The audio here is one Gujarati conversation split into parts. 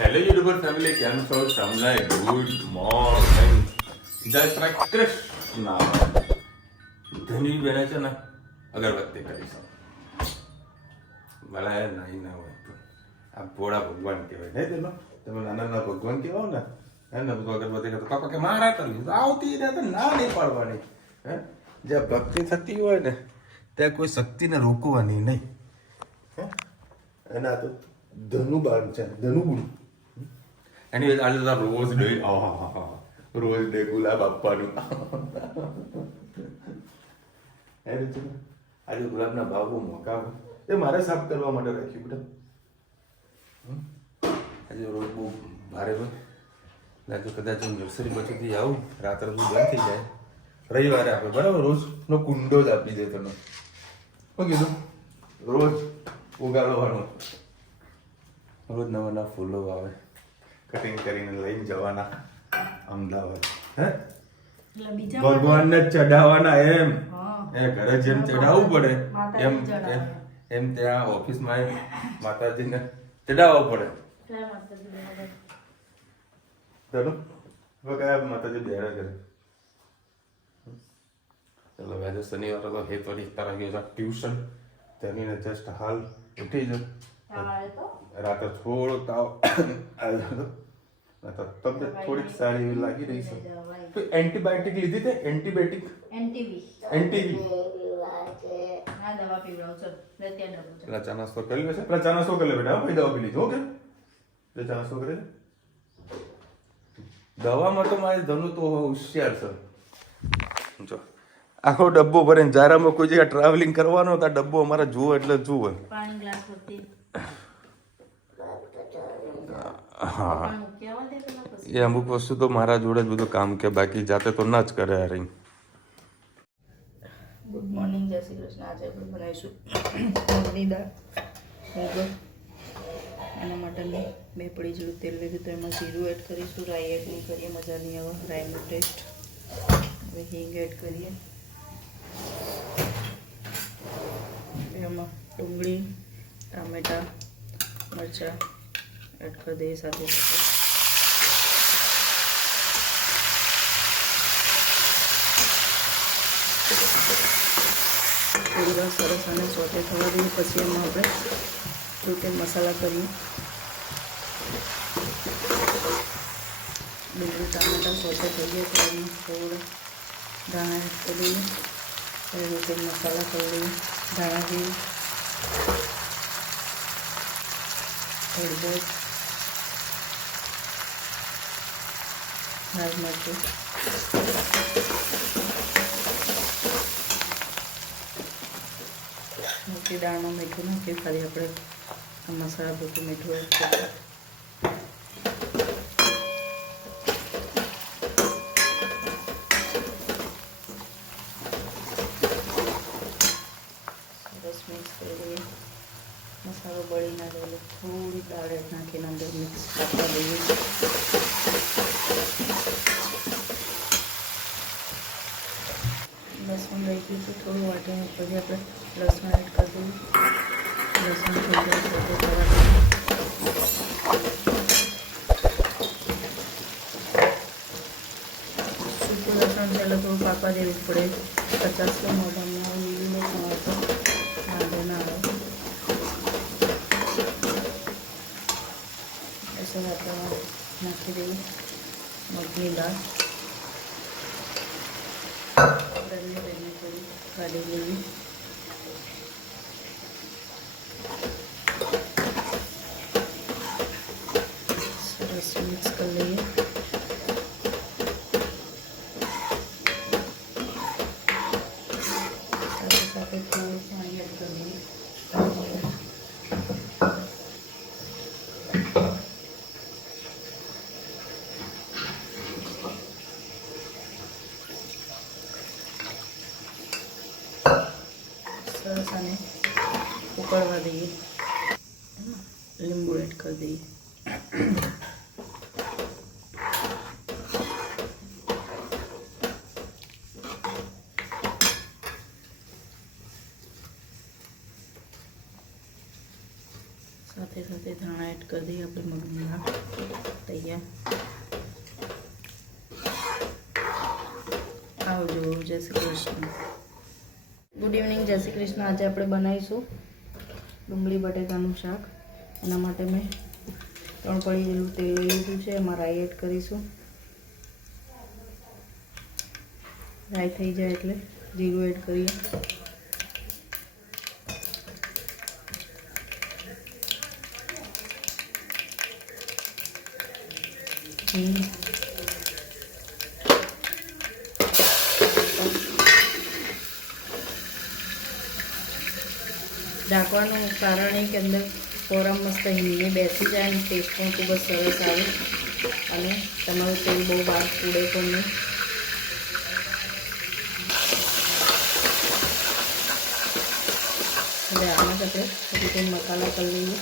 હેલો યુટ્યુબર ફેમિલી, કેમ છો? તમને ગુડ મોર્નિંગ. જય શ્રી કૃષ્ણ. ધની બેને છે ને અગરબત્તી કરીશું. ભલા નહીં ના હોય તો આ ભોળા ભગવાન કહેવાય નહીં તેનો. તમે નાના નાના ભગવાન કહેવાઓ ને હે ને બધું અગરબત્તી કરતો પાપા કે મારા કરવી આવતી રહે તો ના નહીં પાડવાની. હે જ્યાં ભક્તિ થતી હોય ને ત્યાં કોઈ શક્તિને રોકવાની નહીં. હે એના તો ધનુબાણ છે, ધનુબુડી. એની આજે રોજ ડે રોજ ડે ગુલાબ આપવાનું. આજે ગુલાબના ભાવ બહુ મોંઘા હોય એ મારે સાફ કરવા માટે રાખ્યું બેટા. આજે રોજ બહુ ભારે હોય લાગે કદાચ હું નર્સરી પાસેથી આવું રાત્રે બધું બંધ થઈ જાય. રવિવારે આપે બરાબર, રોજનો કુંડો જ આપી દે તમે. શું કીધું? રોજ ઉગાડવાનો, રોજ નવા નવા ફૂલો આવે, કટિંગ કરીને લઈને જવાના અમદાવાદ. હે ભગવાનને ચઢાવવાના એમ એ ઘરે જેમ ચઢાવવું પડે એમ એમ ત્યાં ઓફિસમાં માતાજીને ચઢાવવું પડે. ચલો કયા માતાજી બેરા કરે. ચલો આજે શનિવાર તો હે તો તારા ગયો છે ટ્યુશન. તેની જસ્ટ હાલ ઉઠી જ રાતે થોડો તાવ આવ્યો. તબિયત થોડીક સારી એવી લાગી રહી છે. તો એન્ટીબાયોટિક લીધી તે? એન્ટીબાયોટિક એન્ટીવી પેલા ચા નાસ્તો કરી લેશે. પેલા ચા નાસ્તો કરી લે બેટા. ભાઈ દવા પી લીધો. ઓકે ચા નાસ્તો કરે. દવામાં તો મારી ધનુ તો હોશિયાર છે. જો આખો ડબ્બો ભરીને જારામાં કોઈ જગ્યાએ ટ્રાવેલિંગ કરવાનો તો આ ડબ્બો અમારે જુઓ એટલે જુઓ. હા એ અમુક વસ્તુ તો મારા જોડે જ બધું કામ કે બાકી જાતે તો ના જ કરે. આ રહી. ગુડ મોર્નિંગ, જય શ્રી કૃષ્ણ. આજે આપણે બનાવીશું મગની દાળ. એના માટેની 2 પડી જેટલું તેલ લીધું તો એમાં જીરું એડ કરીશું. રાઈ એડ નહીં કરીએ, મજા નહીં આવે રાઈનો ટેસ્ટ. હવે હિંગ એડ કરીએ. એમાં ડુંગળી, ટામેટાં, મરચાં એડ કરી દઈએ સાથે સાથે. થોડી વાર સરસ અને સોટે થવા દઈએ. પછી એમાં આપણે રૂટીન મસાલા કરીએ. ડુંગળી ટામેટાં સોટે થઈ ગયા તો એમાં થોડા ધાણા એડ કરી દઈએ. પછી રૂટીન મસાલા કરી દઈએ. ધાણા જીરું, હળદર, લાલ મરચું, મોટી દાળમાં મીઠું નાખીએ. ખાલી આપણે આ મસાલા પૂરતું મીઠું એડ કરીએ. સરસ મિક્સ કરી દઈએ. મસાલો બળી ના જાય એટલે થોડી દાળ એડ નાખીને અંદર મિક્સ કરતા દઈએ. લસણ રહી ગયું તો થોડું વાટીને પછી આપણે લસણ એડ કરી દઈએ. લસણ થઈ જાય સાથે થવા દઈએ. સૂકું લસણ પહેલાં થોડું પાકવા દેવું પડે. 50 મોઢામાં લીલું લસણ આવતો વાંધો ના આવે. એસે આપણે નાખી દઈએ મગની દાળ. બંને થોડી કાઢી લઈએ. સરસ મિક્સ કરી લઈએ. સાથે સાથે થોડું પાણી એડ કરી દઈએ. સરસ આને ઉકળવા દઈએ. લીંબુ એડ કરી દઈએ. સાથે સાથે ધાણા એડ કરી દઈએ આપણે મગની તૈયાર. આવજો. જય શ્રી કૃષ્ણ. Good evening. જય શ્રી કૃષ્ણ. આજે આપણે બનાવીશું ડુંગળી બટેકાનું શાક. એના માટે મેં 3 પડી જેટલું તેલ લઈ લીધું છે. એમાં રાઈ એડ કરીશું. રાઈ થઈ જાય એટલે જીરું એડ કરીએ. ઢાંકવાનું કારણ એ કે અંદર ફોરમ મસ્ત હિંગને બેસી જાય અને ટેસ્ટ પણ ખૂબ જ સરસ આવે અને તમારું તેલ બહુ બહાર ઉડે પણ નહીં. હવે આમાં જ આપણે બધું મસાલા કરી લઈએ.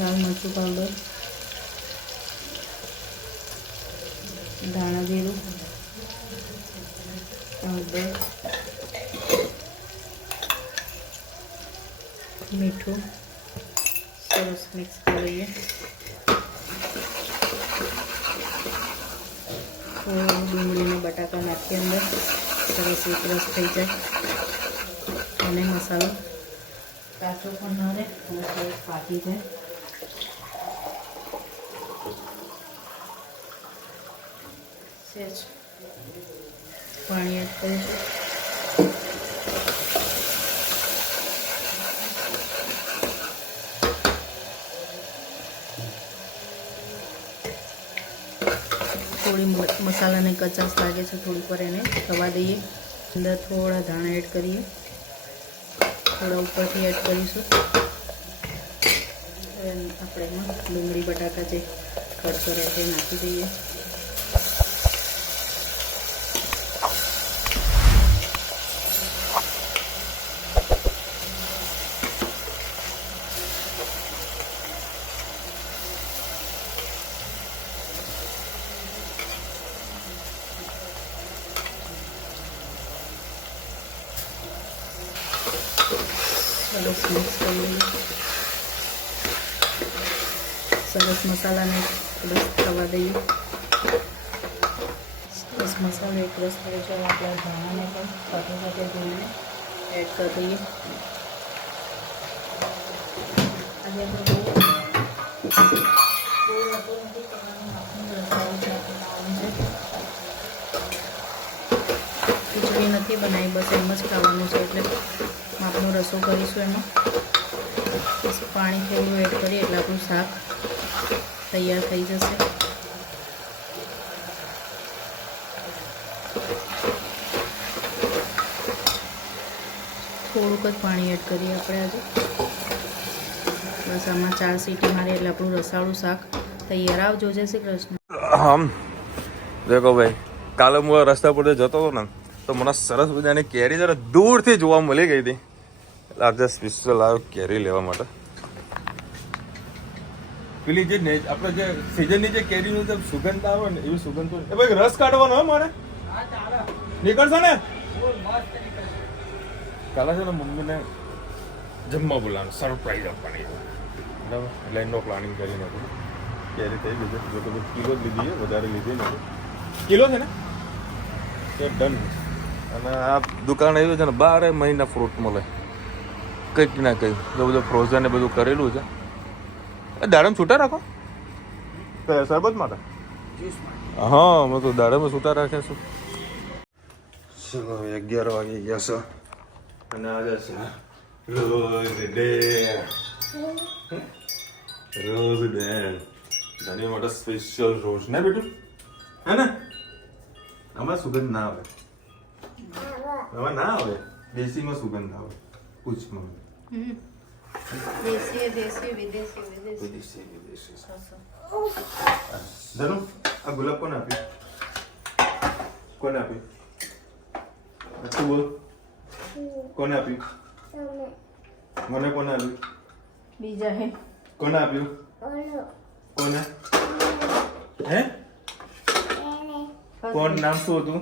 લાલ મરચું પાવડર, ધાણા જીરું, હળદર, મીઠું સરસ મિક્સ કરી લઈએ. થોડું ડુંગળીને બટાકા નાખીએ અંદર. સરસ એક રસ થઈ જાય અને મસાલો કાચો પણ ન રહે અને સરસ પાકી જાય. સહેજ પાણી એડ કરીશું. થોડી મસાલાને કચાશ લાગે છે, થોડીક વાર એને થવા દઈએ. અંદર થોડા ધાણા એડ કરીએ, થોડા ઉપરથી એડ કરીશું. આપણે એમાં ડુંગળી બટાકા જે કટ કર્યા તે નાખી દઈએ. સરસ મિક્સ કરી લઈએ. સરસ મસાલાને રસ થવા દઈએ. સરસ મસાલો એક રસ થાય છે. આપણે ધાણાને પણ સાથે સાથે ધોઈને એડ કરી દઈએ. આજે આપણે બહુ નથી કરવાનું, આપણું રસાવું છે, બનાવવાનું છે. ખીચડી નથી બનાવી, બસ એમ જ ખાવાનું છે એટલે માપનો રસો કરીશું. એમાં પછી પાણી થોડું એડ કરીએ એટલે આપણું શાક તૈયાર થઈ જશે. થોડુંક જ પાણી એડ કરીએ આપણે આજે. બસ આમાં 4 સીટી મારી એટલે આપણું રસાળું શાક તૈયાર. આવજો. જય શ્રી કૃષ્ણ. આમ દેખો ભાઈ, કાલે હું રસ્તા પર જતો હતો ને તો મને સરસ મજાની કેરી જરા દૂરથી જોવા મળી ગઈ હતી. એટલે આજે સ્પેશિયલ આવ્યો કેરી લેવા માટે. પેલી જે આપણે જે સિઝનની જે કેરીનો જે સુગંધ આવે ને એવી સુગંધ તો એ ભાઈ રસ કાઢવાનો હોય મારે નીકળશે ને. કાલે છે ને મમ્મીને જમવા બોલાવાનું, સરપ્રાઈઝ આપવાની છે બરાબર. એટલે એનો પ્લાનિંગ કરી નાખ્યું. કેરી થઈ લીધી, જો કે કિલો જ લીધી છે, વધારે લીધી નથી. કિલો છે ને તો ડન. અને આ દુકાન એવી છે ને 12 મહિના ફ્રૂટ મળે કંઈક ના કંઈક. જો બધું ફ્રોઝન એ બધું કરેલું છે. દાડમ છૂટા રાખો શરબત માટે. હા, મેં તો દાડમ છૂટા રાખ્યા છું. ચલો 11 વાગી ગયા છે અને આજે છે રોઝ ડે ધની માટે સ્પેશિયલ રોઝ ને બેટું હે ને. આમાં સુગંધ ના આવે, આમાં ના આવે. દેશીમાં સુગંધ આવે. પૂછ મમ્મી. દેશી વિદેશી. ધનુ આ ગુલાબ કોને આપ્યું? કોને આપ્યું? તું બોલ. કોને આપ્યું? મને કોને આપ્યું? બીજા હે. કોને આપ્યું? કોને? હે? કોણ? નામ શું હતું?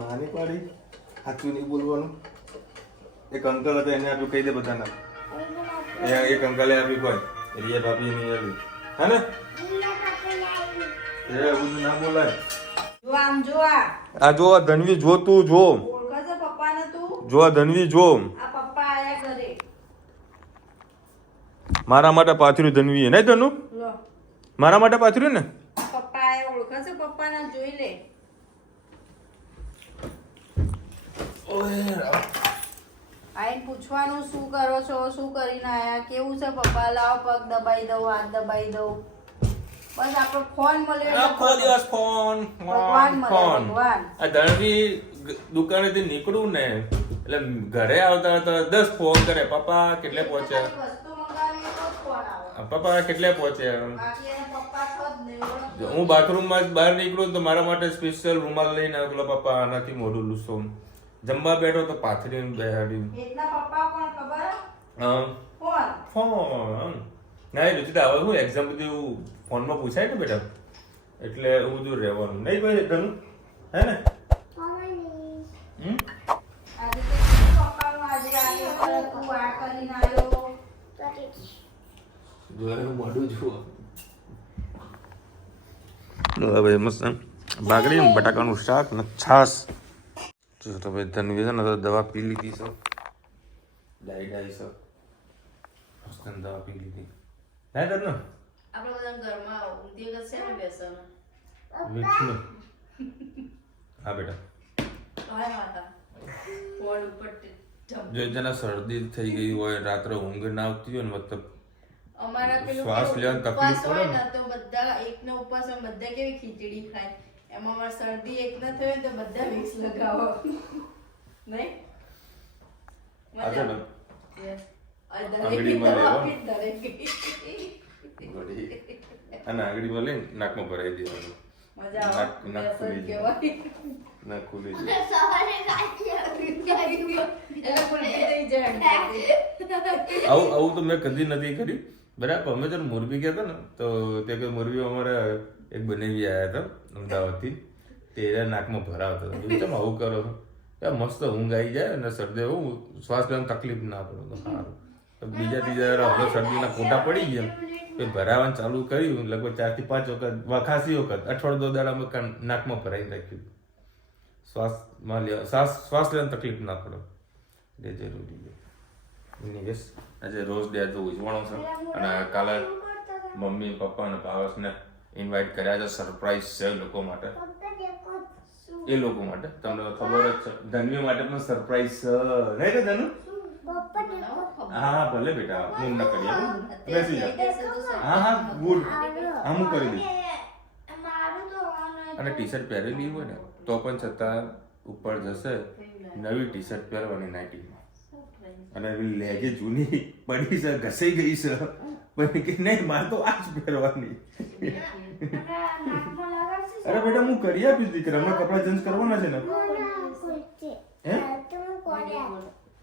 નાની પાડી. સાચું નહીં બોલવાનું. એક અંકલ હતા એને આપ્યું, કહી દે બધાના. એક અંકલે આપ્યું કોઈ, રિયા ભાભી ની આપ્યું. હે ને? એ બધું ના બોલાય. જો આમ જો આ જો આ ધનવી જો તું જો. ઓળખે છે પપ્પાને તું? જો આ ધનવી જો. આ પપ્પા આયા ઘરે. મારા માટે પાથર્યું ધનવી નહીં તનું? લો મારા માટે પાથર્યું ને? પપ્પા આયા ઓળખે છે પપ્પાને? જોઈ લે. આઈને પૂછવાનું શું કરો છો, શું કરીને આયા, કેવું છે પપ્પા, લાવ પગ દબાઈ દઉં, હાથ દબાઈ દઉં. બસ આપણો ફોન મળ્યો એટલે આખો દિવસ ફોન ભગવાન મળે, ફોન. ભગવાન. આ ધનવી દુકાનેથી નીકળું ને એટલે ઘરે આવતા આવતા 10 ફોન કરે. પપ્પા કેટલે પહોંચ્યા? વસ્તુ મંગાવી તો જ ફોન આવે. પપ્પા કેટલે પહોંચ્યા? બાકી એને પપ્પા છો જ નહીં, ઓળખતો. હું બાથરૂમમાં બહાર નીકળું તો મારા માટે સ્પેશિયલ રૂમાલ લઈને આવેલો. પપ્પા આનાથી મોઢું લૂસો. જમવા બેઠો તો પાથરીને બેહાડ્યું. એટલા પપ્પા કોણ ખબર? હા કોણ? ફોન ના એ રુચિતા હવે હું એક્ઝામ બધું ફોનમાં પૂછાય ને બેટા, એટલે એવું બધું રહેવાનું નહીં ભાઈ ધનુ, હે ને? આજે તો કીધું પપ્પાનું આજે આવ્યો કરે, તું આ કરીને આવ્યો. જોવાનું મોઢું જુઓ. હવે મસ્ત બાગડી ને બટાકાનું શાક ને છાસ. જો તો ભાઈ ધનવી છે ને તો દવા પી લીધી છે, ડાઈ છે, મસ્ત દવા પી લીધી. હે ધનુ? આપણે બધા ઘરમાં ઊંધી વખત છે ને બેસવાનું. વિષ્ણુ હા બેટા. હાય માતા ફોન ઉપર જો જેના શરદી થઈ ગઈ હોય, રાત્રે ઊંઘ ના આવતી હોય ને, મતલબ અમારા પેલું શ્વાસ લેવાની તકલીફ ઉપવાસ હોય પડે ને તો બધા એકનો ઉપવાસ હોય, બધા કેવી ખીચડી ખાય. એમાં અમારે શરદી એક ના થઈ હોય ને તો બધા વિક્સ લગાવો. નહીં? આ છે ને Yes. આંગળીમાં લેવાનું. દરેક અને આંગળીમાં લઈને નાકમાં ભરાઈ દેવાનું. મજા આવે. નાક બેસન ખુલી જાય. કહેવાય. નાક ખુલી જાય. એટલે ઉલટી થઈ જાય. આવું તો મેં કદી નથી કર્યું. બરાબર અમે જયારે મોરબી ગયા હતા ને તો તે મોરબી અમારે એક બનેવી આવ્યા હતા અમદાવાદથી, તે નાકમાં ભરાવતા હતા. કેમ આવું કરો છો? મસ્ત ઊંઘ આવી જાય અને શરદી હું શ્વાસ લેવાની તકલીફ ના પડે તો સારું. બીજા ત્રીજા હવે શરદીના ફોટા પડી ગયા તો ભરાવાનું ચાલુ કર્યું. લગભગ 4 થી 5 વખત ખાસી વખત અઠવાડિયો દાડામાં નાકમાં ભરાઈને રાખ્યું. શ્વાસમાં શ્વાસ લેવાની તકલીફ ના પડે એ જરૂરી છે. યસ આજે રોઝ ડે તો ઉજવણો છે અને કાલે મમ્મી પપ્પા અને ભાવસને ઇન્વાઇટ કર્યા છે. સરપ્રાઈઝ છે લોકો માટે, એ લોકો માટે. તમને તો ખબર જ છે ધનવી માટે પણ સરપ્રાઈઝ છે નહીં કે ધનુ? હા ભલે બેટા હું ના કરી આપું. બેસી જા. હા હા ગુડ. હા હું કરી દઈશ. અને ટી શર્ટ પહેરેલી હોય ને તો પણ છતાં ઉપર જશે નવી ટી શર્ટ પહેરવાની નાઇટીમાં, અને લેગે જૂની પડી છે, ઘસાઈ ગઈ છે, પણ કે નહીં મારે તો આ જ પહેરવાની. અરે બેટા હું કરી આપીશ દીકરા, હમણાં કપડા ચેન્જ કરવાના છે ને.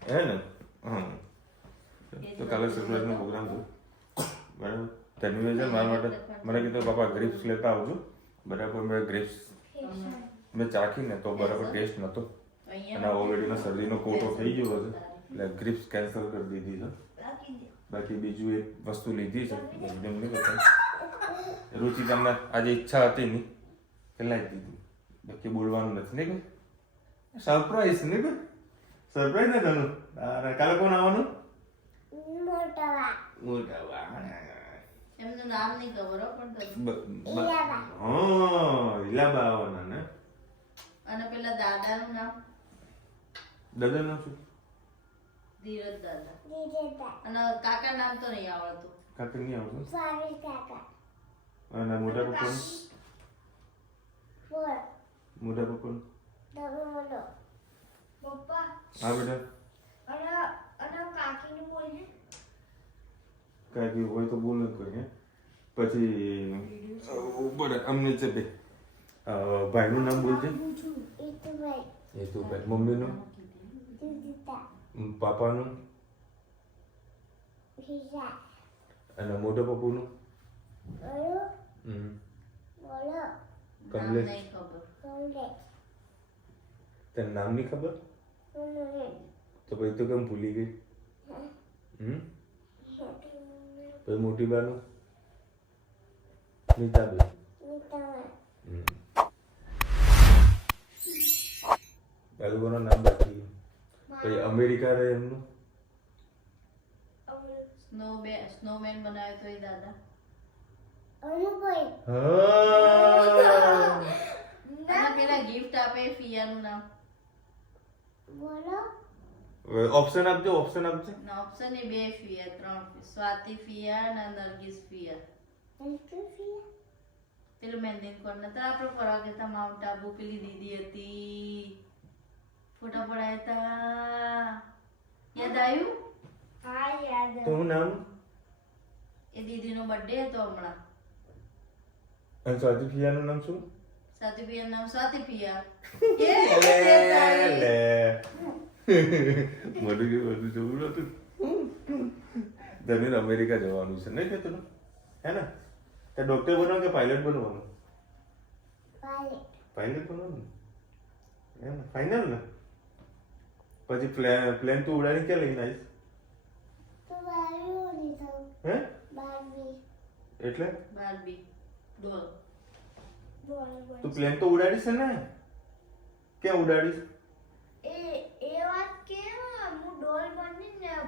હે ને? હા તો કાલે સરપ્રાઈઝ નો પ્રોગ્રામ છે. બરાબર. ધનવી છે મારા માટે મને કીધું પપ્પા ગ્રેપ્સ લેતા આવજો. બરાબર મેં ગ્રેપ્સ મેં ચાખીને તો બરાબર ટેસ્ટ નહોતો અને ઓલરેડી મેં શરદીનો કોટો થઈ ગયો હતો એટલે ગ્રેપ્સ કેન્સલ કરી દીધી છે. બાકી બીજું એક વસ્તુ લીધી છે એકદમ નહીં બતાવી. રુચિ તમને આજે ઈચ્છા હતી નહીં પેલા જ દીધી, બાકી બોલવાનું નથી નહીં. સરપ્રાઈઝ નહીં કોઈ સરપ્રાઈઝ ને ધનુ. કાલે કોણ આવવાનું? મોટા એમનું નામ નહીં ખબર હો પણ ઈલાબા આવવાના ને. અને પેલા દાદાનું નામ દાદાનું શું? ધીરજ દાદા. અને કાકા નામ તો નહીં આવડતું. કાકા નહીં આવતું. અને મોટા પપ્પાનું? મોટા પપ્પાનું? પપ્પા હા બેટા. અને કાકીનું બોલને. કાકી હોય તો બોલ કોઈ હે. પછી બરાબર અમને છે બે ભાઈનું નામ બોલજે. હેતુભાઈ. મમ્મીનું? પાપાનું? અને મોટા પપ્પુનું? કમલેશ. તને નામ નહીં ખબર? તો પછી તો કેમ ભૂલી ગઈ? પછી મોટી બાનું નીતાબેન. બાળકોનું નામ બાકી. પછી અમેરિકા રહે એમનું સ્નોમેન બનાવ્યો તો એ દાદા. અને પેલા ગિફ્ટ આપે ફિયાનું નામ ઓપ્શન આપજો. ઓપ્શન એ 2 ફિયા 3 સ્વાતિ ફિયા અને નરગીસ ફિયા. પેલું મહેંદી કોણ નતા આપણે ફરવા ગયા માઉન્ટ આબુ, પેલી દીદી હતી, ફોટા પડાયા હતા, યાદ આવ્યું? તો નામ એ દીદીનો બર્થડે હતો હમણાં. અને સ્વાતિ ફિયાનું નામ શું? સ્વાતિ ફિયાનું નામ સ્વાતિ ફિયા. મોટું જોવું હતું. ધનીર અમેરિકા જવાનું છે નહીં કે હે ને? તે ડોક્ટર બનવાનું કે પાયલટ બનવાનું? પાયલટ બનવાનું હે ને? ફાઇનલ ને? પછી પ્લેન તું ઉડાડી ક્યાં લઈને આવીશ? હે એટલે બાર્બી ડોલ. તું પ્લેન તો ઉડાડીશ ને? ક્યાં ઉડાડીશ?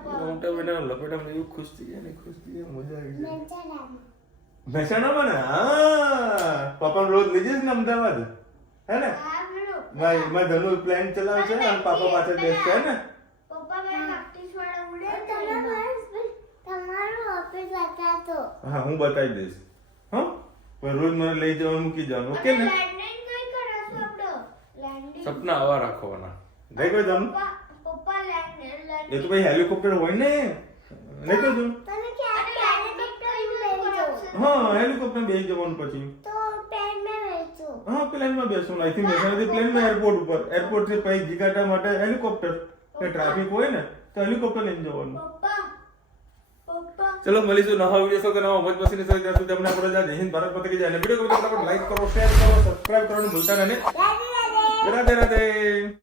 મોટા બેટા લપેટામાં એવું ખુશ થઈ ગયા ને, ખુશ થઈ ગયા, મજા આવી ગઈ. મહેસાણામાં ને? હા, પાપા રોજ લઈ જઈશ ને અમદાવાદ, હે ને? મારા ધનુ પ્લેન ચલાવે છે ને, પાપા પાછળ બેસશે હે ને? હા, હું બતાવી દઈશ. હા, પણ રોજ મને લઈ જવાનું, મૂકી જવાનું, ઓકે ને? સપના આવા રાખવાના. નહીં કોઈ ધનુ? એ તો ભાઈ હેલિકોપ્ટર હોય ને, નહીં કોઈ ધનુ? હા, હેલિકોપ્ટર બેસી જવાનું પછી. હા, પ્લેનમાં બેસવાનું. અહીંથી મહેસાણાથી પ્લેનમાં એરપોર્ટ ઉપર, એરપોર્ટ થી પછી જીગાટા માટે હેલિકોપ્ટર. ટ્રાફિક હોય ને તો હેલિકોપ્ટર લઈને જવાનું. ચલો મળીશું નવા વિડીયો કે નવા મોજ મસ્તી સાથે. ત્યાં સુધી તમને આપણે જય હિન્દ, ભારત માતા કી જય. અને વિડીયો ગમે તો ફટાફટ લાઈક કરો, શેર કરો, સબસ્ક્રાઇબ કરવાનું ભૂલતા નહીં. રાધે રાધે.